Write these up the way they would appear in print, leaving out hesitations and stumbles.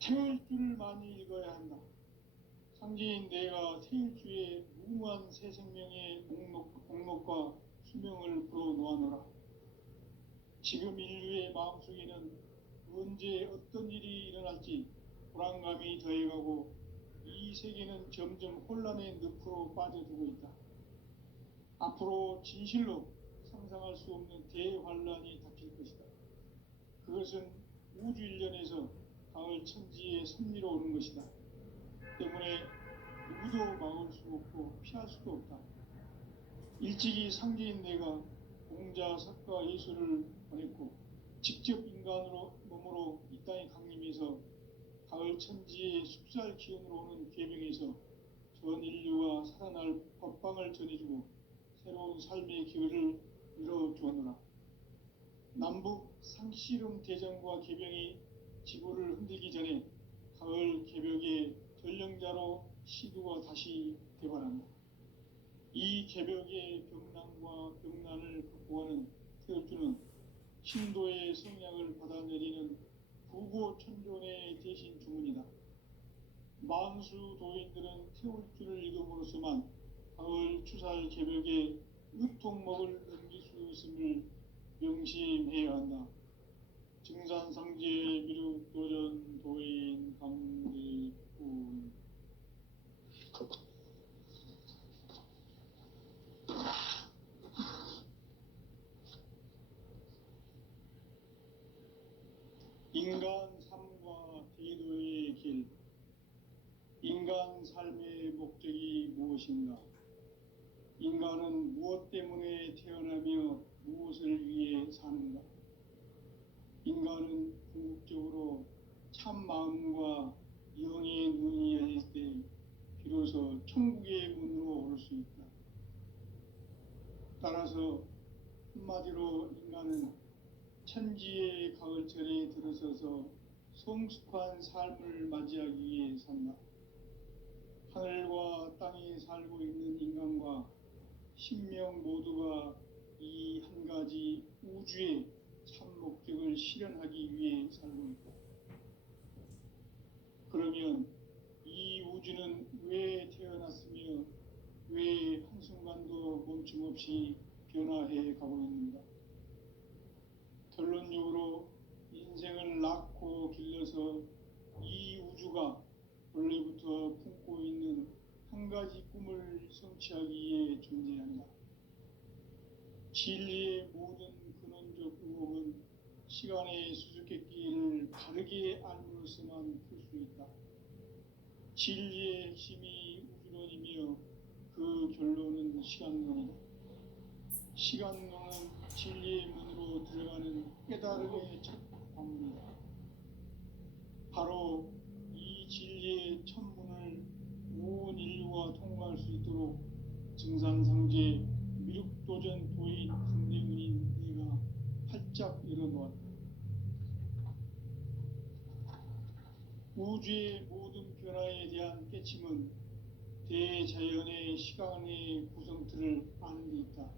태울 줄을 많이 읽어야 한다. 상제인 내가 태울 주의 무궁한 새 생명의 목록과 수명을 풀어놓아노라. 지금 인류의 마음속에는 언제 어떤 일이 일어날지 불안감이 더해가고 이 세계는 점점 혼란의 늪으로 빠져들고 있다. 앞으로 진실로 상상할 수 없는 대환란이 닥칠 것이다. 그것은 우주 일련에서 가을 천지의 섭리로 오는 것이다. 때문에 누구도 막을 수 없고 피할 수도 없다. 일찍이 상제인 내가 공자, 석가, 예수를 보냈고 직접 인간으로 몸으로 이 땅에 강림해서 가을 천지의 숲살 기운으로 오는 계명에서 전 인류와 살아날 법방을 전해주고 새로운 삶의 기회를 열어주었노라. 남북 상씨름 대전과 개병이 지구를 흔들기 전에 가을 개벽의 전령자로 시두가 다시 개발한다. 이 개벽의 병난과 병난을 극복하는 태울주는 신도의 성약을 받아내리는 부고천존의 대신 주문이다. 만수 도인들은 태울주를 읽음으로써만 가을 추살 개벽의 으통목을 넘길 수 있음을 명심해야 한다. 증산상제 미륵도전 도인 감리꾼. 인간 삶과 대도의 길. 인간 삶의 목적이 무엇인가? 인간은 무엇 때문에 태어나며 무엇을 위해 사는가? 인간은 궁극적으로 참 마음과 영의 눈이 열릴 때 비로소 천국의 문으로 오를 수 있다. 따라서 한마디로 인간은 천지의 가을철에 들어서서 성숙한 삶을 맞이하기 위해 산다. 하늘과 땅에 살고 있는 인간과 신명 모두가 이 한 가지 우주의 참 목적을 실현하기 위해 살고 있다. 그러면 이 우주는 왜 태어났으며 왜 한순간도 멈춤없이 변화해 가고 있는가? 결론적으로 인생을 낳고 길러서 이 우주가 원래부터 품고 있는 한 가지 꿈을 성취하기 위해 존재한다. 진리의 모든 근원적 의혹은 시간의 수수께끼를 바르게 알므로서만 풀 수 있다. 진리의 핵심이 우주론이며 그 결론은 시간론이다. 시간론은 진리의 문으로 들어가는 깨달음의 첫 관문이다. 바로 이 진리의 첫 문을 온 인류가 통과할 수 있도록 증산상제 미륵도전 도인 강대문인 네가 활짝 열어놓았다. 우주의 모든 변화에 대한 깨침은 대자연의 시간의 구성틀을 아는 데 있다.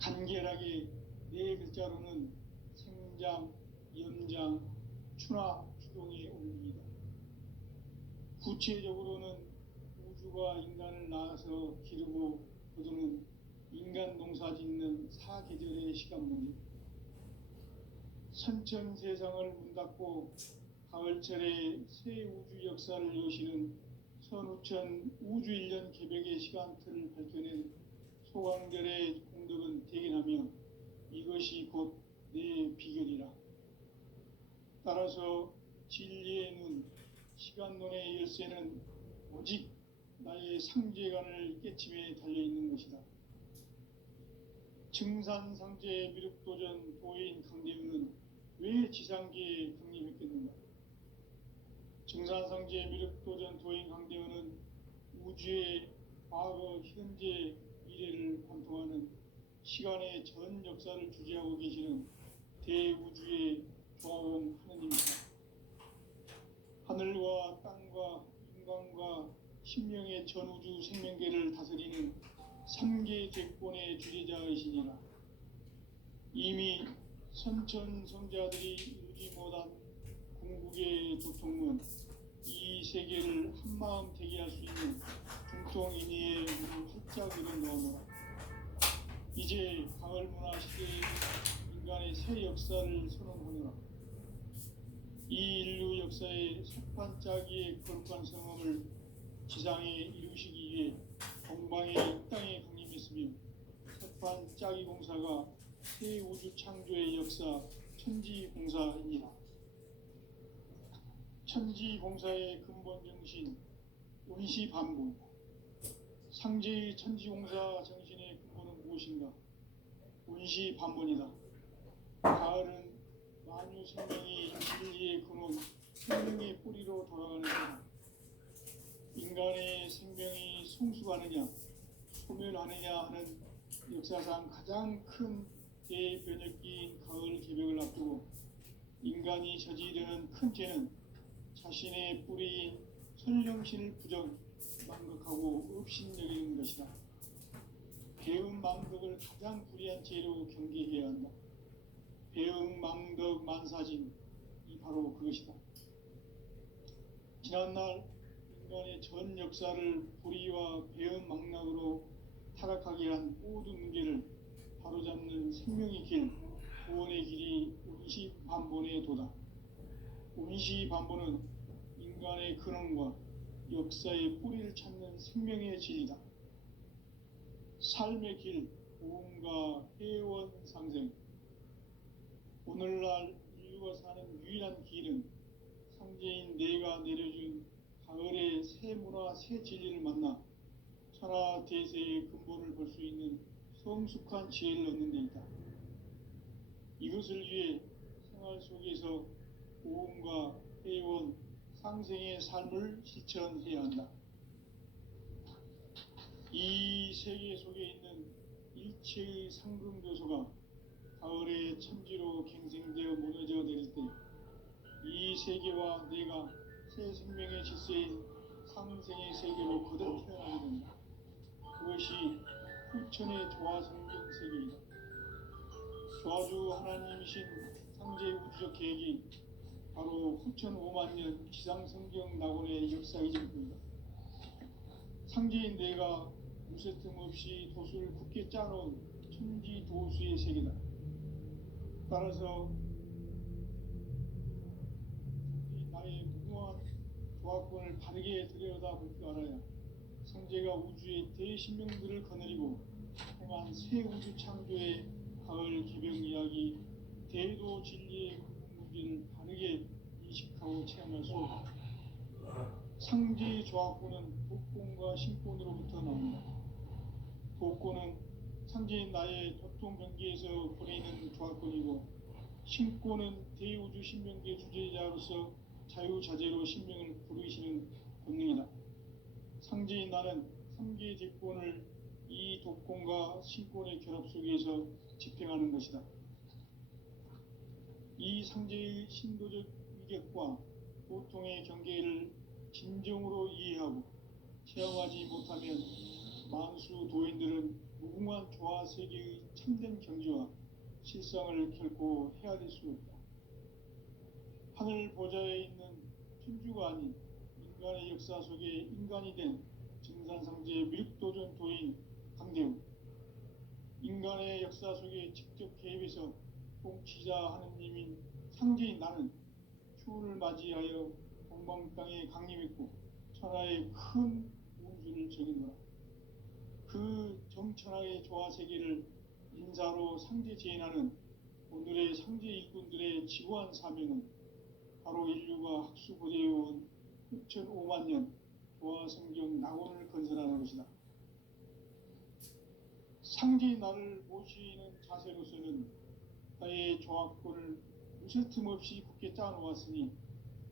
간결하게 네 글자로는 생장, 연장, 추나 추동의 원리이다. 구체적으로는 우주가 인간을 낳아서 기르고 거두는 인간 농사 짓는 사계절의 시간문이다. 선천 세상을 문 닫고 가을철에 새 우주 역사를 여시는 선우천 우주 일년 개벽의 시간틀을 밝혀낸 소강절의 공덕은 대견하며 이것이 곧 내 비결이라. 따라서 진리의 눈, 시간론의 열쇠는 오직 나의 상제관을 깨침에 달려있는 것이다. 증산상제 미륵도전 도인 강대문은 왜 지상계에 강림했겠는가? 증산상제 미륵도전 도인 강대문은 우주의 과거, 현재, 미래를 관통하는 시간의 전 역사를 주재하고 계시는 대우주의 조화원 하느님이다. 하늘과 땅과 인간과 신명의 전우주 생명계를 다스리는 삼계 객본의 주제자이시니라. 이미 선천성자들이 이루지 못한 궁극의 도통문, 세계를 한마음 되게 할 수 있는 중통인의의 문을 활짝 열어놓아노라. 이제 가을 문화 시대의 인간의 새 역사를 선언하노라. 이 인류 역사의 석판짜기의 거룩한 성험을 지상에 이루시기 위해 동방의 이 땅에 강림했으며 석판짜기 공사가 새 우주 창조의 역사 천지공사입니다. 천지공사의 근본 정신 원시반복. 상제의 천지공사 정신의 근본은 무엇인가? 원시반복이다. 가을은 만유 생명이 진리의 근원, 생명의 뿌리로 돌아가는 시간. 인간의 생명이 성숙하느냐, 소멸하느냐 하는 역사상 가장 큰 대변혁기인 가을 개벽을 앞두고 인간이 저지르는 큰 죄는 자신의 뿌리인 선령신을 부정, 망극하고 업신여기는 것이다. 배음 망덕을 가장 불의한 죄로 경계해야 한다. 배음 망덕 만사진이 바로 그것이다. 지난날 인간의 전 역사를 불의와 배음 망락으로 타락하게 한 모든 문제를 바로잡는 생명의 길, 구원의 길이 원시반본의 도다. 원시반본은 인간의 근원과 역사의 뿌리를 찾는 생명의 진리다. 삶의 길, 보험과 회원 상생. 오늘날 인류가 사는 유일한 길은 상제인 내가 내려준 가을의 새 문화, 새 진리를 만나 천하 대세의 근본을 볼 수 있는 성숙한 지혜를 얻는 데 있다. 이것을 위해 생활 속에서 보험과 회원, 상생의 삶을 실천해야 한다. 이 세계 속에 있는 일체의 상금 요소가 가을의 천지로 갱생되어 무너져 내릴 때 이 세계와 내가 새 생명의 질서인 상생의 세계로 거듭 태어나게 된다. 그것이 후천의 조화성경 세계이다. 조화주 하나님이신 상제 우주적 계획이 바로 후천 5만 년 지상성경 낙원의 역사의 전부이다. 상제인 내가 무쇠틈 없이 도수를 굳게 짜놓은 천지 도수의 세계다. 따라서 나의 무궁한 조합권을 바르게 들여다볼 줄 알아야 상제가 우주의 대신명들을 거느리고 행한 새 우주 창조의 가을 개벽 이야기, 대도 진리의 문제를 바르게 인식하고 체험할 수 없다. 상제의 조합권은 독권과 신권으로부터 나온다. 독권은 상제인 나의 도통병기에서 보내는 조합권이고, 신권은 대우주 신명계 주제자로서 자유자재로 신명을 부르시는 권능이다. 상제인 나는 3개의 대권을 이 독권과 신권의 결합 속에서 집행하는 것이다. 이 상제의 신도적 위격과 보통의 경계를 진정으로 이해하고 체험하지 못하면 만수 도인들은 무궁한 조화 세계의 참된 경지와 실상을 결코 헤아릴 수 없다. 하늘 보좌에 있는 천주가 아닌 인간의 역사 속에 인간이 된 증산상제 밀도전 도인 강대우, 인간의 역사 속에 직접 개입해서 통치자 하느님인 상제인 나는 추운을 맞이하여 동방 땅에 강림했고 천하의 큰 운수를 적인노라. 그 정천하의 조화 세계를 인사로 상제 제인하는 오늘의 상제 일꾼들의 지구한 사명은 바로 인류가 학수고대해온 6,5만 년 조화 성경 낙원을 건설하는 것이다. 상제의 나를 모시는 자세로서는 나의 조합권을 무쇠 틈 없이 굳게 짜놓았으니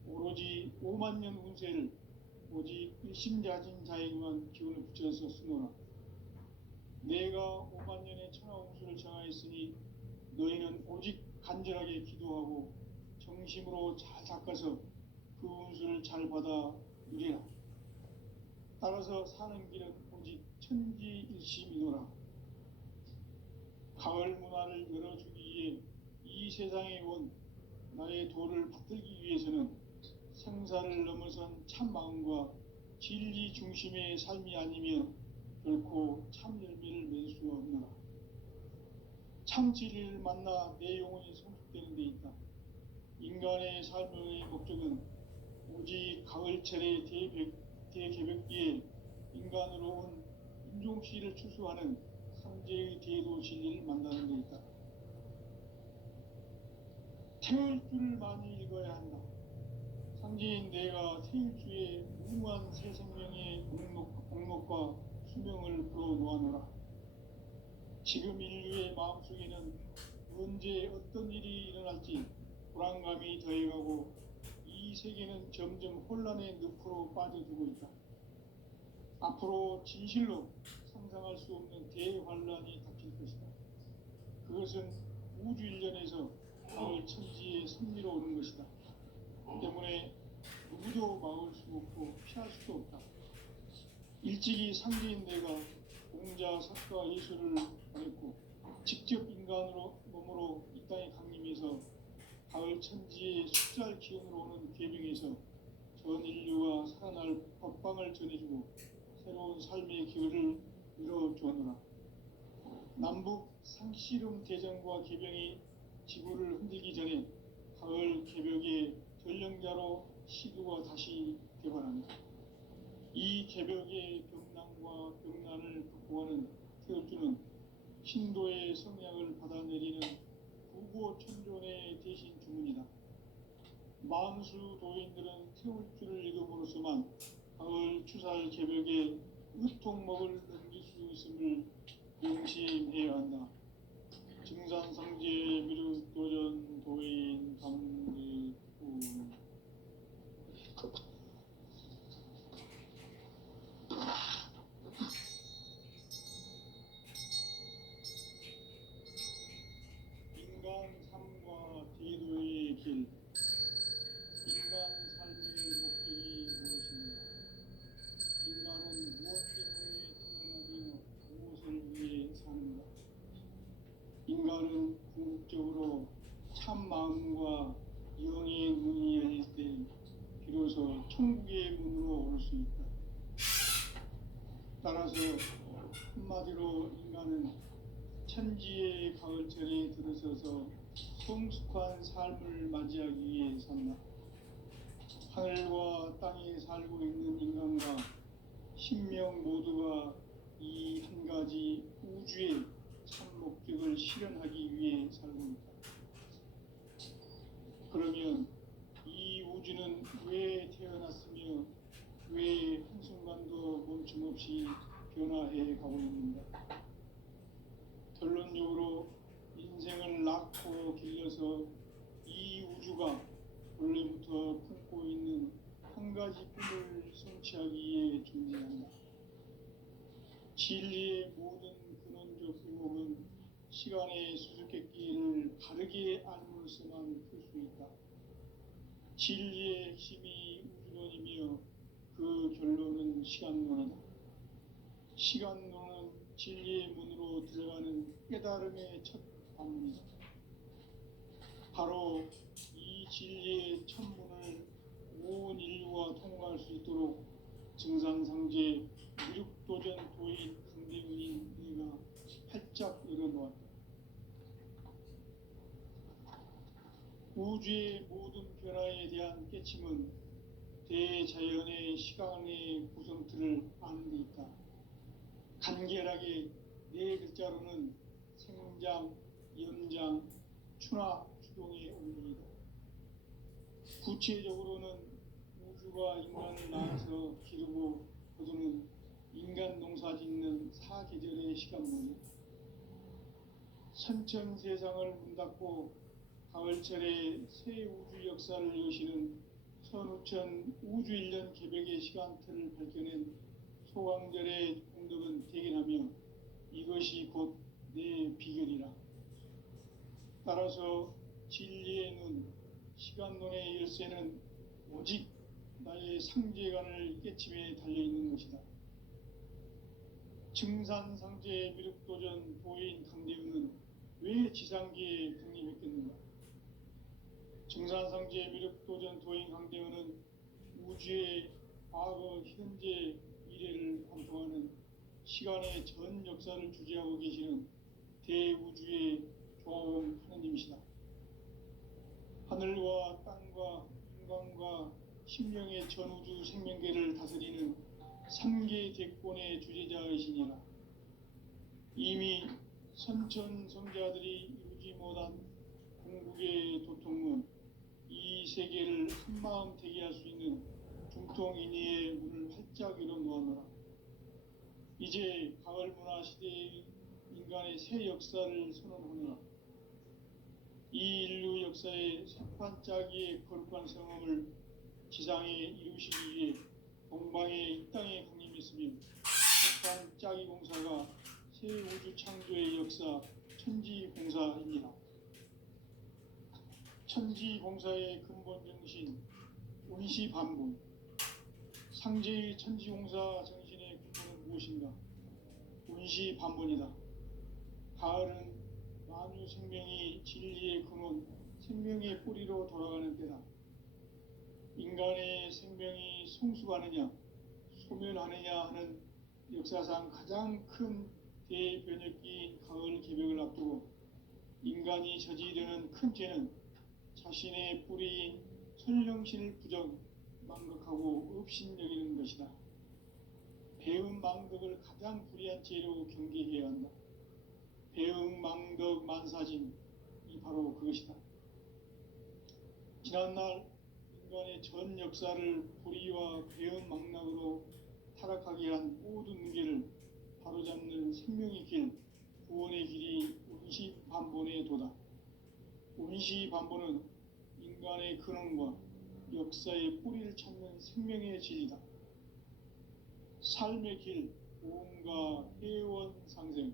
오로지 5만 년 운세를 오직 일심자진 자에게만 기운을 붙여서 쓰노라. 내가 5만 년의 천하 운수를 정하였으니 너희는 오직 간절하게 기도하고 정심으로 잘 닦아서 그 운수를 잘 받아 누리라. 따라서 사는 길은 오직 천지일심이노라. 가을 문화를 열어주기 위해 이 세상에 온 나의 도를 받들기 위해서는 생사를 넘어선 참 마음과 진리 중심의 삶이 아니면 결코 참 열매를 맺을 수가 없노라. 참 진리를 만나 내 영혼이 성숙되는 데 있다. 인간의 삶의 목적은 오직 가을철의 대개벽기에 인간으로 온 인종시를 추수하는 상제의 대도 진리를 만나는 데 있다. 태울 줄을 많이 읽어야 한다. 상제인 내가 태일주의 무궁한 새 생명의 목록과 수명을 풀어놓아노라. 지금 인류의 마음속에는 언제 어떤 일이 일어날지 불안감이 더해가고 이 세계는 점점 혼란의 늪으로 빠져들고 있다. 앞으로 진실로 상상할 수 없는 대환란이 닥칠 것이다. 그것은 우주 일련에서 가을 천지의 섭리로 오는 것이다. 때문에 누구도 막을 수 없고 피할 수도 없다. 일찍이 상제인 내가 공자, 사과, 예술을 보냈고 직접 인간으로 몸으로 이 땅에 강림해서 가을 천지의 숫잘 기운으로 오는 계명에서 전 인류가 살아날 법방을 전해주고 새로운 삶의 기회를 이뤄주었노라. 남북 상씨름 대전과 개병이 지구를 흔들기 전에 가을 개벽의 전령자로 시두가 다시 개발한다. 이 개벽의 병난과 병난을 극복하는 태엽주는 신도의 성향을 받아내리는 부고천존의 대신 주문이다. 만수 도인들은 태울주를 읽음으로써만 가을 추살 개벽의 의통목을 넘길 수 있음을 명심해야 한다. 증산상제 미륵도전 도인 감리꾼 인간 삶과 제도의 길. 인간 삶의 목적이 무엇인가? 인간은 무엇 때문에 태어나며 무엇을 위해 사는가? 인간은 궁극적으로 참 마음과 영의 문이 열릴 때 비로소 천국의 문으로 올 수 있다. 따라서 한마디로 인간은 천지의 가을철에 들어서서 성숙한 삶을 맞이하기 위해 산다. 하늘과 땅에 살고 있는 인간과 신명 모두가 이 한 가지 우주의 참 목적을 실현하기 위해 살고 있다. 그러면 이 우주는 왜 태어났으며 왜 한순간도 멈춤없이 변화해 가고 있는가? 결론적으로 인생을 낳고 길러서 이 우주가 원래부터 품고 있는 한 가지 꿈을 성취하기 위해 존재한다. 진리의 모든 근원적 의목은 시간의 수수께끼를 바르게 알므로서만 풀 수 있다. 진리의 핵심이 우주론이며 그 결론은 시간론이다. 시간론은 진리의 문으로 들어가는 깨달음의 첫 방문이다. 바로 이 진리의 천문을 온 인류가 통과할 수 있도록 증산상제 미륵도전 도인 강대훈인 내가 활짝 열어놓았다. 우주의 모든 변화에 대한 깨침은 대자연의 시간의 구성틀을 아는 데 있다. 간결하게 네 글자로는 생장, 연장, 추나 추동의 원리이다. 구체적으로는 우주가 인간을 낳아서 기르고 거두는 인간 농사 짓는 사계절의 시간론이다. 선천세상을 문 닫고 가을철에 새 우주 역사를 여시는 선우천 우주일년 개벽의 시간틀을 밝혀낸 소강절의 공덕은 대견하며 이것이 곧 내 비결이라. 따라서 진리의 눈, 시간론의 열쇠는 오직 나의 상제관을 깨침에 달려있는 것이다. 증산상제 미륵도전 도인 강대훈은 왜 지상계에 강림했겠는가? 증산상제 미륵도전 도인 강대훈은 우주의 과거, 현재, 미래를 관통하는 시간의 전 역사를 주재하고 계시는 대우주의 조화원 하느님이시다. 하늘과 땅과 인간과 심령의 전우주 생명계를 다스리는 삼계 대권의 주재자이시니라. 이미 선천성자들이 이루지 못한 궁극의 도통문, 이 세계를 한마음 되게 할 수 있는 중통인의의 문을 활짝 열어 놓아노라. 이제 가을 문화 시대의 인간의 새 역사를 선언하노라. 이 인류 역사의 새판짜기의 거룩한 성험을 지상에 이루시기 위해 동방의 이 땅에 강림했으며 새판짜기 공사가 새 우주 창조의 역사 천지공사입니다. 천지공사의 근본 정신 운시반분. 상제의 천지공사 정신의 근본은 무엇인가? 운시반분이다. 가을은 만유 생명이 진리의 근원, 생명의 뿌리로 돌아가는 때다. 인간의 생명이 성숙하느냐, 소멸하느냐 하는 역사상 가장 큰 대변혁기인 가을 개벽을 앞두고 인간이 저지르는 큰 죄는 자신의 뿌리인 천령신을 부정, 망극하고 업신여기는 것이다. 배음 망덕을 가장 불의한 죄로 경계해야 한다. 배음 망덕 만사진이 바로 그것이다. 지난날 인간의 전 역사를 불의와 배음 망락으로 타락하게 한 모든 문제를 바로잡는 생명의 길, 구원의 길이 운시반본의 도다. 운시반본은 인간의 근원과 역사의 뿌리를 찾는 생명의 진리다. 삶의 길, 보험과 회원 상생.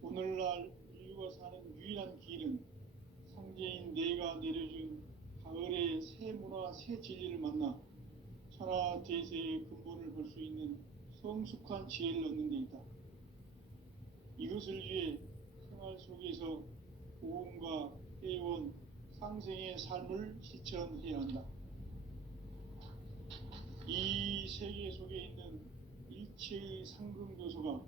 오늘날 인류가 사는 유일한 길은 상제인 내가 내려준 가을의 새 문화, 새 진리를 만나 천하 대세의 근본을 볼 수 있는 성숙한 지혜를 얻는 데 있다. 이것을 위해 생활 속에서 보험과 회원, 상생의 삶을 실천해야 한다. 이 세계 속에 있는 일체의 상승조소가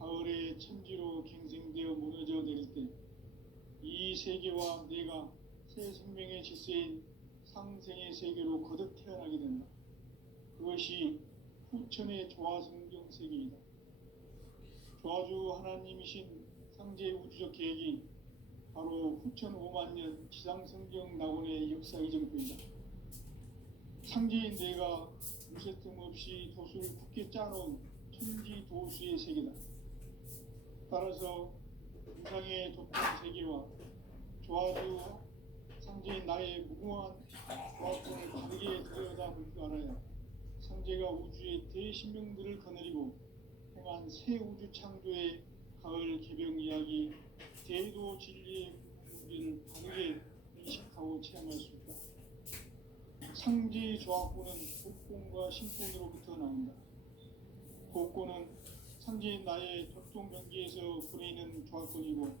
가을의 천지로 갱생되어 무너져 내릴 때 이 세계와 내가 새 생명의 질서인 상생의 세계로 거듭 태어나게 된다. 그것이 후천의 조화성경 세계이다. 조화주 하나님이신 상제 우주적 계획이 바로 후천 5만년 지상성경 낙원의 역사 이정표이다. 상제인 내가 무쇠틈 없이 도수를 굳게 짜놓은 천지 도수의 세계다. 따라서 무상의 도통 세계와 조화주 상제인 나의 무궁한 조화권을 다르게 들여다볼 줄 알아야 상제가 우주의 대신명들을 거느리고 행한 새 우주 창조의 가을 개병 이야기, 대도 진리의 문제를 다르게 인식하고 체험할 수 있다. 상제 조화권은 복권과 신권으로부터 나온다. 복권은 상제인 나의 도통 경계에서 부리는 조화권이고,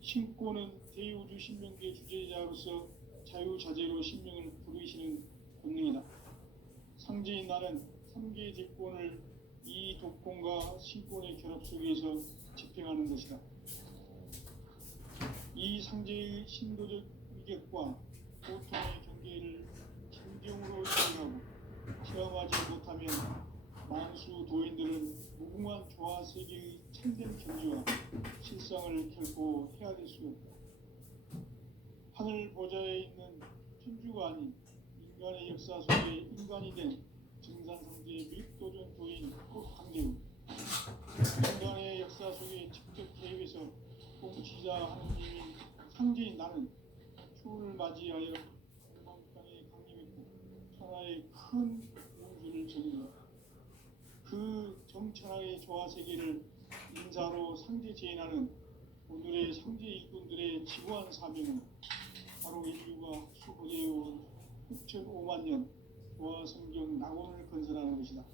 신권은 대우주 신명계 주제자로서 자유자재로 신명을 부르시는 권능이다. 상제인 나는 3개의 뒷권을 이 독권과 신권의 결합 속에서 집행하는 것이다. 이 상제의 신도적 위격과 고통의 경계를 진정으로 이해하고 체험하지 못하면 만수 도인들은 무궁한 조화 세계의 참된 경지와 실상을 결코 헤아릴 수 없다. 하늘 보좌에 있는 천주가 아닌 인간의 역사 속에 인간이 된 증산상제의 밀도전 도인 한계우, 인간의 역사 속에 직접 개입해서 공지자 하느님인 상제인 나는 추운을 맞이하여 동방 땅에 강림했고 천하의 큰 운수를 전한다. 그 정천하의 조화세계를 인사로 상제 제인하는 오늘의 상제 일꾼들의 지구한 사명은 바로 인류가 수고되어온 6,5만 년 조화성경 낙원을 건설하는 것이다.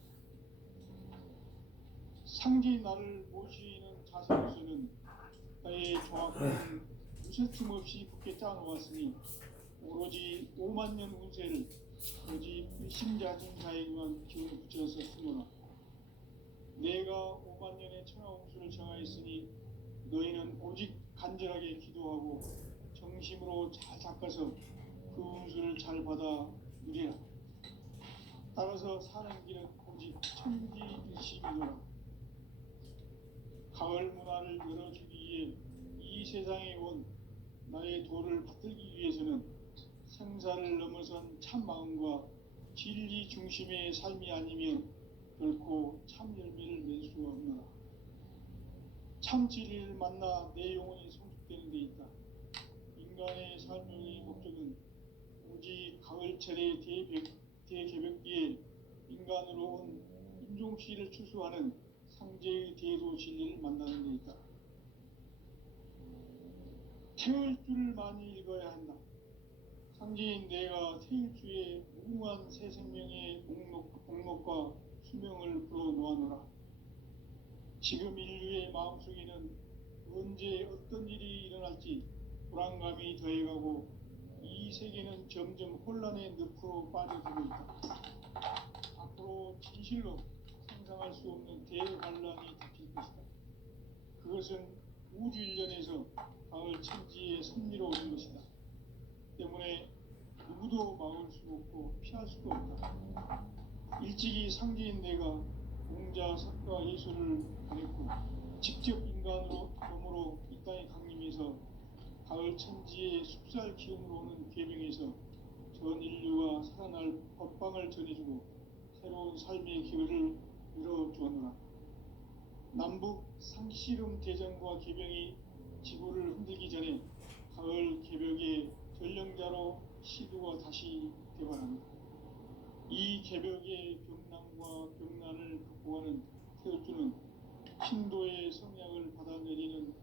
상제인 나를 모시는 자세로서는 나의 조화권은 무쇠틈 없이 굳게 짜놓았으니 오로지 5만 년 운세를 오직 심자진사에게만 기운을 붙여서 쓰노라. 내가 5만 년의 천하홍수를 정하였으니 너희는 오직 간절하게 기도하고 정심으로 잘 닦아서 그 운수를 잘 받아 누리라. 따라서 사는 길은 오직 천지일심이노라. 가을 문화를 열어주기 위해 이 세상에 온 나의 도를 받들기 위해서는 생사를 넘어선 참 마음과 진리 중심의 삶이 아니면 결코 참 열매를 낼 수가 없노라. 참 진리를 만나 내 영혼이 성숙되는 데 있다. 인간의 삶의 목적은 오직 가을철의 대개벽기에 인간으로 온 인종시를 추수하는 상제의 대도 진리를 만나는 데 있다. 태울 줄을 많이 읽어야 한다. 상제인 내가 태일주의 무궁한 새 생명의 목록과 수명을 불어놓아노라. 지금 인류의 마음속에는 언제 어떤 일이 일어날지 불안감이 더해가고 이 세계는 점점 혼란의 늪으로 빠져들고 있다. 앞으로 진실로 상상할 수 없는 대환란이 닥칠 것이다. 그것은 우주 일련에서 가을 천지의 섭리로 오는 것이다. 때문에 누구도 막을 수 없고 피할 수도 없다. 일찍이 상제인 내가 공자, 석가, 예술을 보냈고 직접 인간으로 몸으로 이 땅에 강림해서 가을 천지의 숲살 기운으로 오는 계명에서 전 인류가 살아날 법방을 전해주고 새로운 삶의 기회를 열어주었노라. 남북 상씨름 대전과 개병이 지구를 흔들기 전에 가을 개벽의 전령자로 시두가 다시 대발합니다. 이 개벽의 병난과 병난을 극복하는 태울주는 신도의 성약을 받아내리는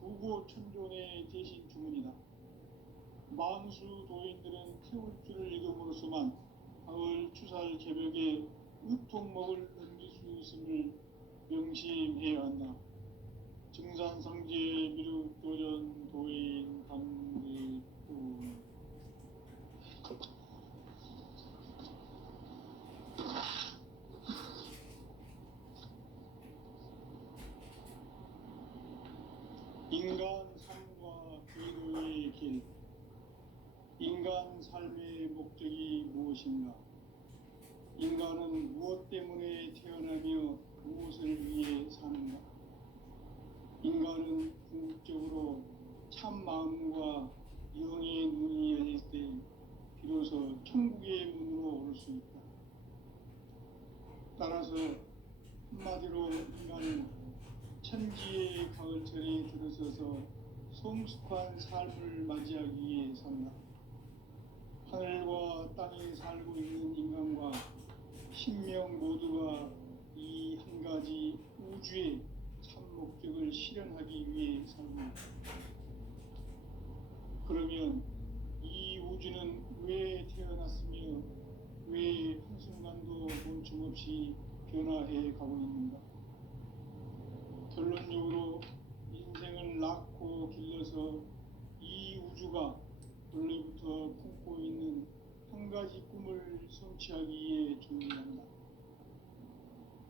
부고천존의 대신 주문이다. 만수 도인들은 태울주를 읽음으로써만 가을 추살 개벽의 의통목을 넘길 수 있음을 명심해야 한다. 증산상제 미륵도전 도인 감리꾼. 인간 삶과 기도의 길. 인간 삶의 목적이 무엇인가? 인간은 무엇 때문에 태어나며 무엇을 위해 사는가? 인간은 궁극적으로 참 마음과 영의 눈이 열릴 때 비로소 천국의 문으로 오를 수 있다. 따라서 한마디로 인간은 천지의 가을철에 들어서서 성숙한 삶을 맞이하기 위해 산다. 하늘과 땅에 살고 있는 인간과 신명 모두가 이 한 가지 우주의 참 목적을 실현하기 위해 살고 있다. 그러면 이 우주는 왜 태어났으며 왜 한순간도 멈춤없이 변화해 가고 있는가? 결론적으로 인생을 낳고 길러서 이 우주가 원래부터 품고 있는 한 가지 꿈을 성취하기 위해 준비한다.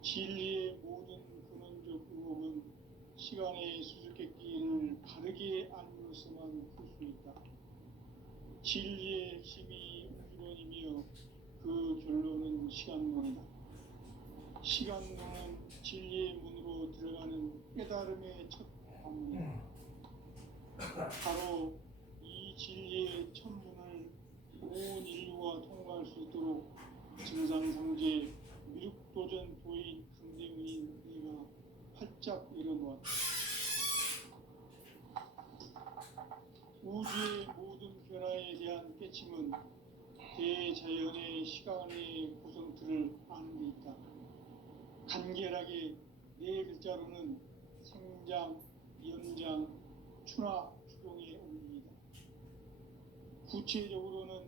진리의 모든 근원적 의혹은 시간의 수수께끼를 바르게 알므로서만 풀 수 있다. 진리의 핵심이 우주론이며 그 결론은 시간론이다. 시간론은 진리의 문으로 들어가는 깨달음의 첫 관문이다. 바로 이 진리의 첫 문을 온 인류가 통과할 수 있도록 증상상제 미륵도전 도인 강대문인 네가 활짝 열어놓았다. 우주의 모든 변화에 대한 깨침은 대자연의 시간의 구성틀을 아는 데 있다. 간결하게 네 글자로는 생장, 연장, 추나 추동의 원리이다. 구체적으로는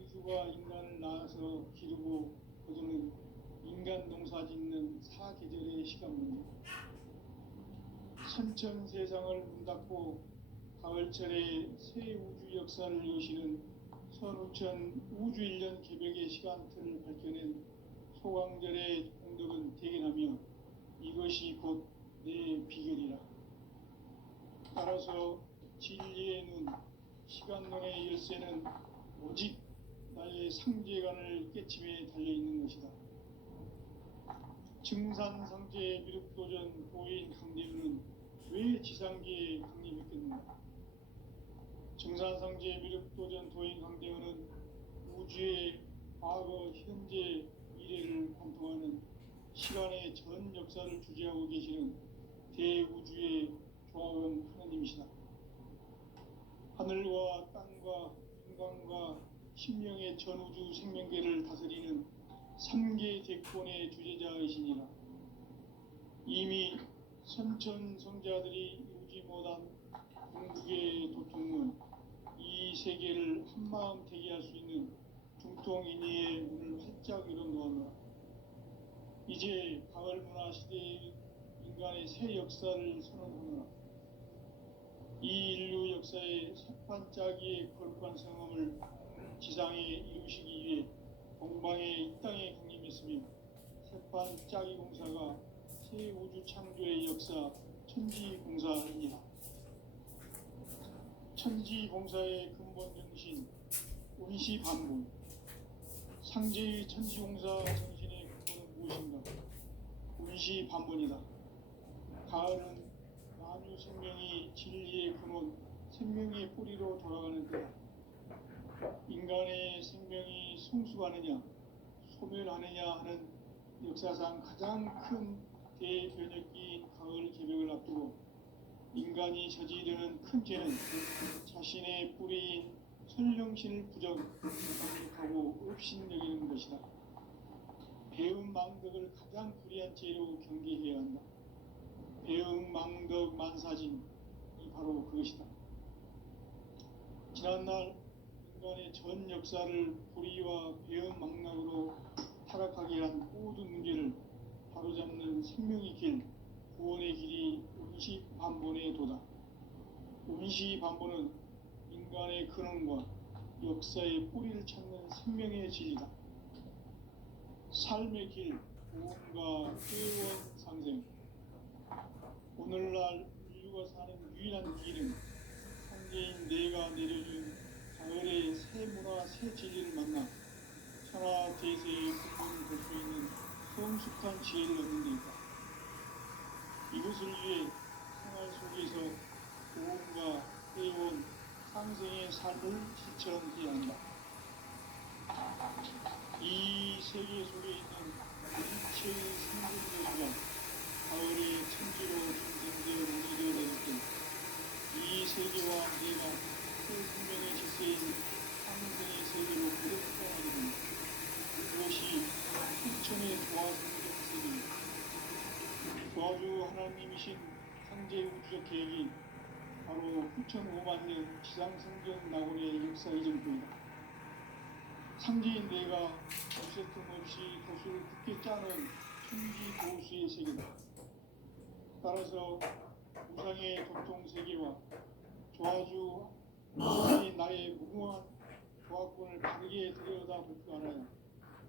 우주가 인간을 낳아서 기르고 거두는 인간 농사 짓는 사계절의 시간 문제. 선천 세상을 문 닫고 가을철에 새 우주 역사를 여시는 선우천 우주일년 개벽의 시간틀을 밝혀낸 소강절의 공덕은 대견하며 이것이 곧 내 비결이라. 따라서 진리의 눈, 시간론의 열쇠는 오직 나의 상제관을 깨침에 달려있는 것이다. 증산상제 미륵도전 도인 강대우는 왜 지상계에 강림했겠는가? 증산상제 미륵도전 도인 강대우는 우주의 과거, 현재, 미래를 관통하는 시간의 전 역사를 주재하고 계시는 대우주의 조화원 하나님이시다. 하늘과 땅과 인간과 신명의 전우주 생명계를 다스리는 3계 대권의 주제자이시니라. 이미 선천성자들이 이루지 못한 궁극의 도통은 이 세계를 한마음 되게 할 수 있는 중통인의의 문을 활짝 열어놓았노라. 이제 가을문화 시대의 인간의 새 역사를 선언하노라. 이 인류 역사의 새판짜기의 거룩한 성험을 지상에 이루시기 위해 동방에 이 땅에 강림했으며 새판짜기 공사가 새 우주 창조의 역사 천지공사이니라. 천지공사의 근본 정신 운시반본. 상제의 천지공사 정신의 근본은 무엇인가? 운시반본이다. 가을은 만유 생명이 진리의 근원, 생명의 뿌리로 돌아가는 때다. 인간의 생명이 성숙하느냐, 소멸하느냐 하는 역사상 가장 큰 대변혁기인 가을 개벽을 앞두고 인간이 저지르는 큰 죄는 자신의 뿌리인 설령신을 부정하고 업신여기는 것이다. 배은망덕을 가장 불의한 죄로 경계해야 한다. 배은망덕 만사진이 바로 그것이다. 지난날 인간의 전 역사를 불의와 배은망락으로 타락하게 한 모든 문제를 바로잡는 생명의 길, 구원의 길이 운시반본의 도다. 운시반본은 인간의 근원과 역사의 뿌리를 찾는 생명의 진리다. 삶의 길, 구원과 회원 상생. 오늘날 인류가 사는 유일한 길은 상제인 내가 내려준 가을의 새 문화, 새 진리를 만나 천하 대세의 근본을 볼 수 있는 성숙한 지혜를 얻는 데 있다. 이것을 위해 생활 속에서 구원과 회원, 상생의 삶을 실천해야 한다. 이 세계 속에 있는 일체의 생존자가 가을의 천지로 중생되어 우리를 내줄 때 이 세계와 내가 새 생명의 질서인 상생의 세계로 거듭나게 됩니다. 그것이 후천의 조화성적 세계입니다. 조화주 하나님이신 상제 우주적 계획이 바로 9,500년 지상성전 낙원의 역사 이전부이다. 상제인 내가 없애틈 없이 도수를 굳게 짜는 천지 도수의 세계다. 따라서 우상의 도통 세계와 조화주 하나님의 나의 무궁한 조화권을 바르게 들여다볼 줄 알아야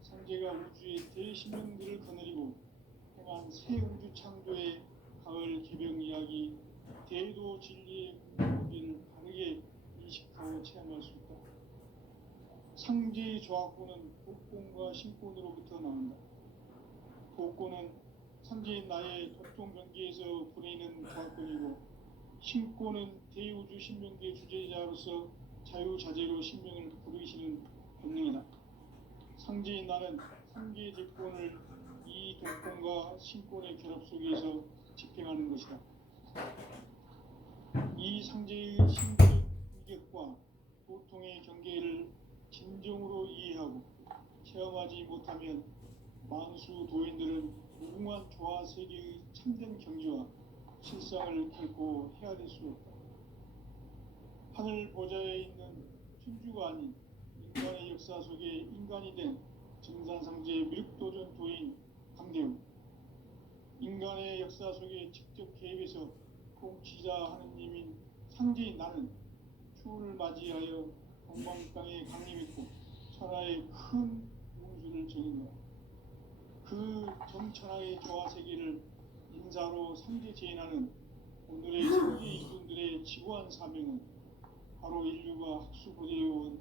상제가 우주의 대신명들을 거느리고 행한 새 우주 창조의 가을 개벽 이야기 대도 진리의 공기를 바르게 인식하고 체험할 수 있다. 상제의 조화권은 복권과 신권으로부터 나온다. 복권은 상제인 나의 도통 경계에서 보내는 조화권이고 신권은 대우주 신명계 주제자로서 자유자재로 신명을 부르시는 본능이다. 상제인 나는 상계의 대권을 이 도권과 신권의 결합 속에서 집행하는 것이다. 이 상제의 신적 위격과 도통의 경계를 진정으로 이해하고 체험하지 못하면 만수 도인들은 무궁한 조화 세계의 참된 경지와 실상을 결코 헤아릴 수 없다. 하늘 보좌에 있는 천주가 아닌 인간의 역사 속에 인간이 된 증산상제 미륵도전 도인 강대우. 인간의 역사 속에 직접 개입해서 통치자 하느님인 상제인 나는 추후를 맞이하여 동방 땅에 강림했고 천하의 큰 운수를 정의노라. 그 정천하의 조화 세계를 인사로 상대 제인하는 오늘의 상계 이분들의 지구한 사명은 바로 인류가 학수고대해온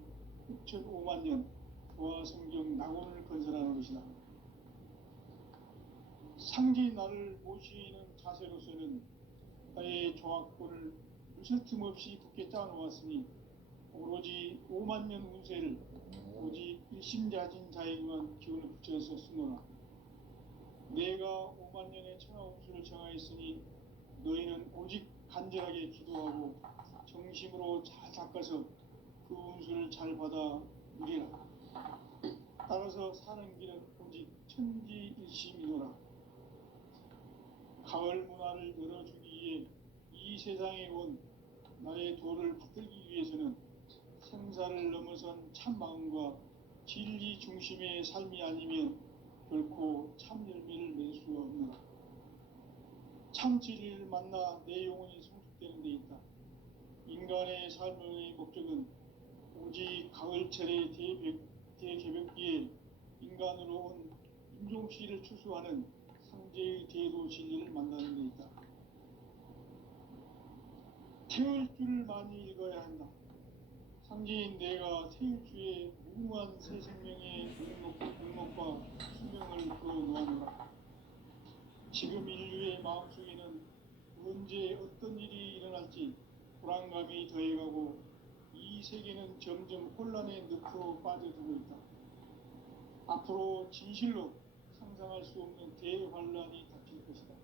6,5만 년 조화 성경 낙원을 건설하는 것이다. 상계의 나를 모시는 자세로서는 나의 조합권을 무쇠틈 없이 굳게 짜놓았으니 오로지 5만 년 운세를 오직 일심자진 자에게만 기운을 붙여서 쓰노라. 내가 5만 년의 천하 운수를 정하였으니 너희는 오직 간절하게 기도하고 정심으로 잘 닦아서 그 운수를 잘 받아 누리라. 따라서 사는 길은 오직 천지일심이노라. 가을 문화를 열어주기 위해 이 세상에 온 나의 도를 받들기 위해서는 생사를 넘어선 참 마음과 진리 중심의 삶이 아니면 결코 참 열매를 맺을 수가 없노라. 참 진리를 만나 내 영혼이 성숙되는 데 있다. 인간의 삶의 목적은 오직 가을철의 대개벽기에 인간으로 온 인종씨를 추수하는 상제의 대도 진리를 만나는 데 있다. 태울 줄을 많이 읽어야 한다. 상제인 내가 태울 주에 무궁한 새 생명의 목록과 수명을 풀어놓아노라. 지금 인류의 마음속에는 언제 어떤 일이 일어날지 불안감이 더해가고 이 세계는 점점 혼란의 늪으로 빠져들고 있다. 앞으로 진실로 상상할 수 없는 대환란이 닥칠 것이다.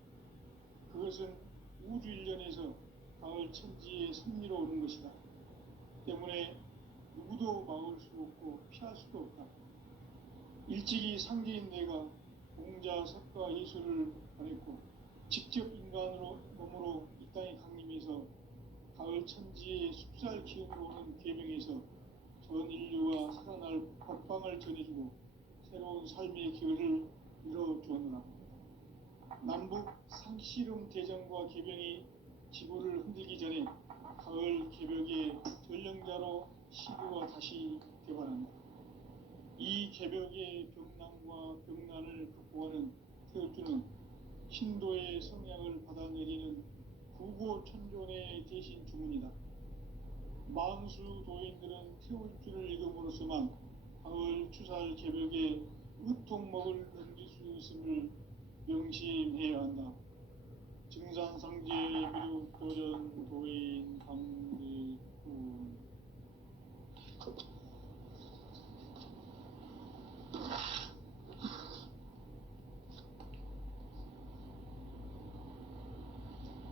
그것은 우주 일련에서 가을 천지의 섭리로 오는 것이다. 때문에 누구도 막을 수 없고 피할 수도 없다. 일찍이 상제인 내가 공자, 석가, 예수를 보냈고 직접 인간으로 몸으로 이 땅에 강림해서 가을 천지의 숲살 기운으로 오는 계명에서 전 인류가 살아날 법방을 전해주고 새로운 삶의 기회를 이뤄주었노라. 남북 상씨름 대전과 계병이 지구를 흔들기 전에 가을 개벽의 전령자로 시구가 다시 개발한다. 이 개벽의 병난과 병난을 극복하는 태울주는 신도의 성향을 받아내리는 구고천존의 대신 주문이다. 만수 도인들은 태울주를 읽음으로써만 가을 추살 개벽에 으통먹을 넘길 수 있음을 명심해야 한다. 증산상제 미륵 도전 도인 강대군.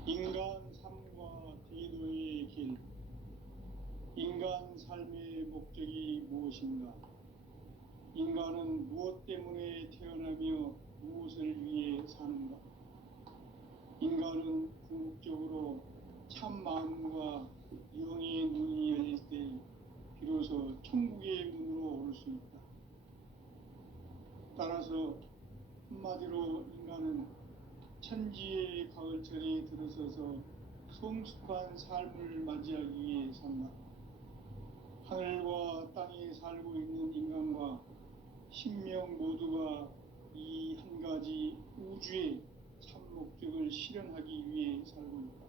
인간 삶과 대도의 길. 인간 삶의 목적이 무엇인가? 인간은 무엇 때문에 태어나며 무엇을 위해 사는가? 인간은 궁극적으로 참 마음과 영의 눈이 열릴 때 비로소 천국의 문으로 오를 수 있다. 따라서 한마디로 인간은 천지의 가을철에 들어서서 성숙한 삶을 맞이하기 위해 산다. 하늘과 땅에 살고 있는 인간과 신명 모두가 이 한 가지 우주의 참 목적을 실현하기 위해 살고 있다.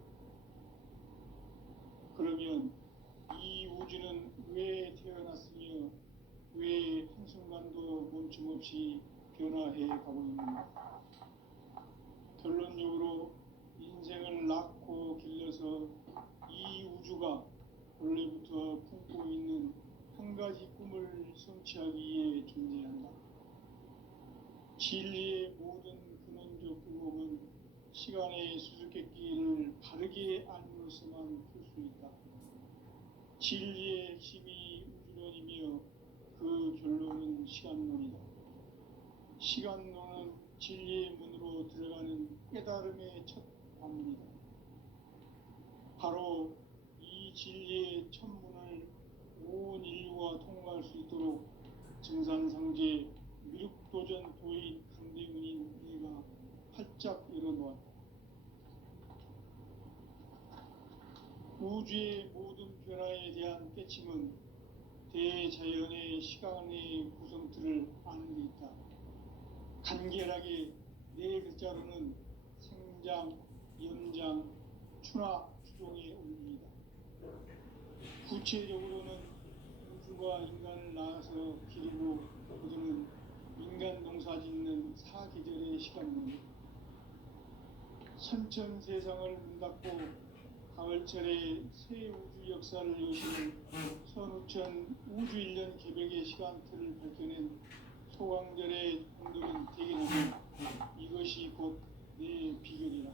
그러면 이 우주는 왜 태어났으며 왜 한순간도 멈춤없이 변화해 가고 있는가? 결론적으로 인생을 낳고 길러서 이 우주가 원래부터 품고 있는 한 가지 꿈을 성취하기 위해 존재한다. 진리의 모든 근원적 의목은 시간의 수수께끼를 바르게 알므로서만 풀 수 있다. 진리의 핵심이 우주론이며 그 결론은 시간론이다. 시간론은 진리의 문으로 들어가는 깨달음의 첫 관문이다. 바로 이 진리의 첫 문을 온 인류가 통과할 수 있도록 증산상제 미륵도전 도인 강대군인 내가 활짝 열어놓았다. 우주의 모든 변화에 대한 깨침은 대자연의 시간의 구성틀을 아는 데 있다. 간결하게 네 글자로는 생장, 연장, 추나 추종의 의미이다. 구체적으로는 우주가 인간을 낳아서 기르고 거두는 인간 농사 짓는 사계절의 시간입니다. 선천 세상을 문 닫고 가을철에 새 우주 역사를 여시는 선우천 우주일년 개벽의 시간틀을 밝혀낸 소강절의 공들은 대견하며 이것이 곧 내 비결이라.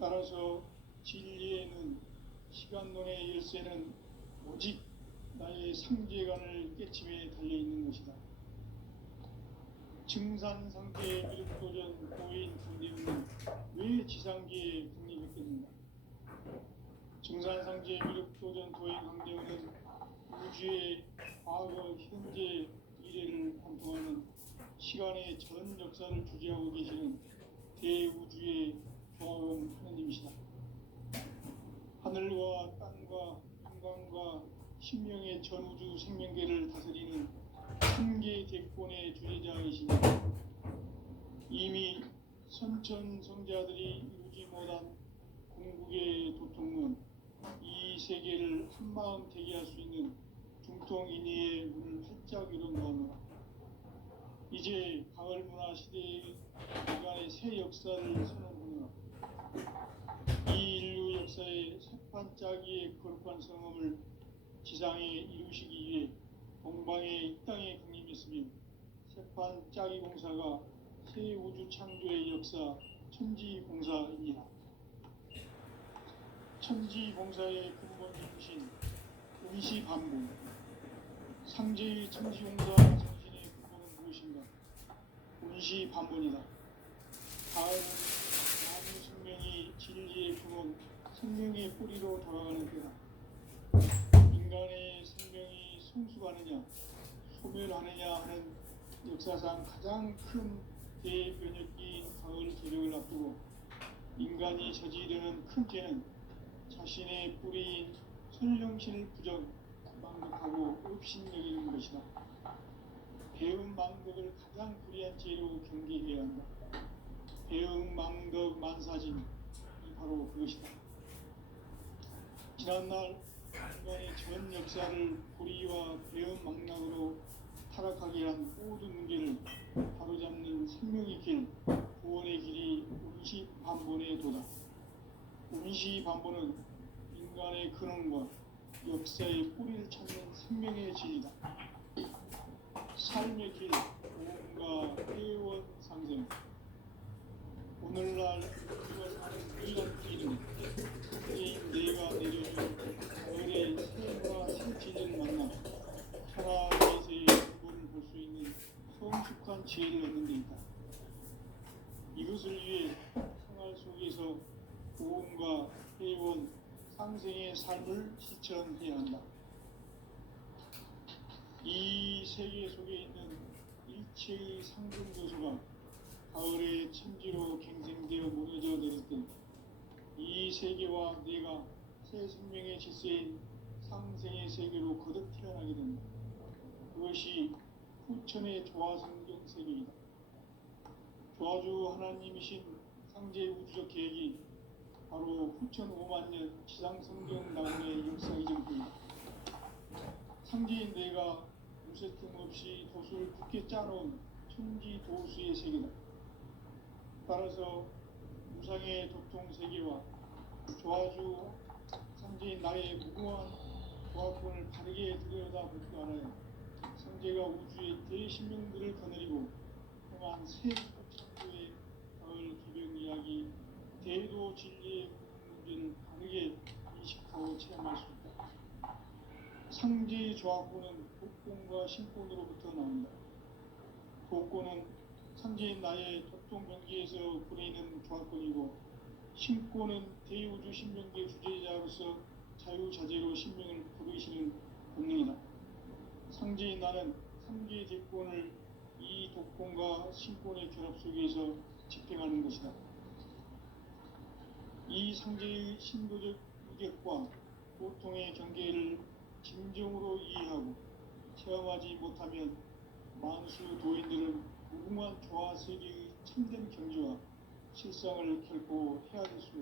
따라서 진리에는 시간론의 열쇠는 오직 나의 상제관을 깨침에 달려있는 것이다. 증산상제의 미륵도전 도인 강대훈은 왜 지상계에 국립했겠는가? 증산상제의 미륵도전 도인 강대훈은 우주의 과거, 현재, 미래를 관통하는 시간의 전 역사를 주재하고 계시는 대우주의 조화원 하나님이시다. 하늘과 땅과 인간과 신명의 전우주 생명계를 다스리는 한계 대권의 주제자이시니 이미 선천성자들이 이루지 못한 궁극의 도통은 이 세계를 한마음 대기할 수 있는 중통인의의 문을 활짝 열어놓았노라. 이제 가을 문화 시대의 인간의 새 역사를 선언하노라. 이 인류 역사의 새판짜기의 거룩한 성험을 지상에 이루시기 위해 동방에 이 땅에 강림했으며 새판짜기 공사가 새 우주 창조의 역사 천지공사이니라. 천지공사의 근본 정신 운시반본. 상제의 천지공사 정신의 근본은 무엇인가? 운시반본이다. 가을은 만유 생명이 진리의 근원, 생명의 뿌리로 돌아가는 때다. 인간의 생명이 성숙하느냐 소멸하느냐 하는 역사상 가장 큰 대변혁기인 가을 개벽을 앞두고 인간이 저지르는 큰 죄는 자신의 뿌리인 설령신을 망극하고 업신여기는 것이다. 배움 망극을 가장 불의한 죄로 경계해야 한다. 배움 망극 만사진이 바로 그것이다. 지난날 인간의 전 역사를 불의와 배움 망락으로 타락하게 한 모든 문제를 바로잡는 생명의 길, 구원의 길이 운시반본의 도다. 운시반본은 인간의 근원과 역사의 뿌리를 찾는 생명의 진리다. 삶의 길, 오음과 회원 상생. 오늘날 우리가 사는 유일한 길은 개인 내가 내려준 가을의 새와 새 진리를 만나 천하대세의 근본을 볼 수 있는 성숙한 지혜를 얻는 데 있다. 이것을 위해 생활 속에서 오음과 회원 상생의 삶을 실천해야 한다. 이 세계 속에 있는 일체의 상승 요소가 가을의 천지로 갱생되어 무너져 내릴 때 이 세계와 내가 새 생명의 질서인 상생의 세계로 거듭 태어나게 된다. 그것이 후천의 조화성경 세계이다. 조화주 하나님이신 상제 우주적 계획이 바로 후천 5만 년 지상성경 나온의 역사 이전입니다. 상제인 내가 무쇠 틈 없이 도수를 굳게 짜놓은 천지 도수의 세계다. 따라서 무상의 도통 세계와 조화주 상제인 나의 무고한 조화권을 바르게 들여다볼 줄 알아야 상제가 우주의 대신명들을 거느리고 행한 새 창조의 가을 기병 이야기 대도 진리의 문제를 바르게 인식하고 체험할 수 있다. 상제의 조화권은 독권과 신권으로부터 나온다. 독권은 상제인 나의 독종 경계에서 보내는 조화권이고 신권은 대우주 신명계 주제자로서 자유자재로 신명을 부르시는 본능이다. 상제인 나는 상제의 대권을 이 독권과 신권의 결합 속에서 집행하는 것이다. 이 상제의 신도적 유격과 보통의 경계를 진정으로 이해하고 체험하지 못하면 만수 도인들은 무궁한 조화 세계의 참된 경지와 실상을 결코 헤아릴 수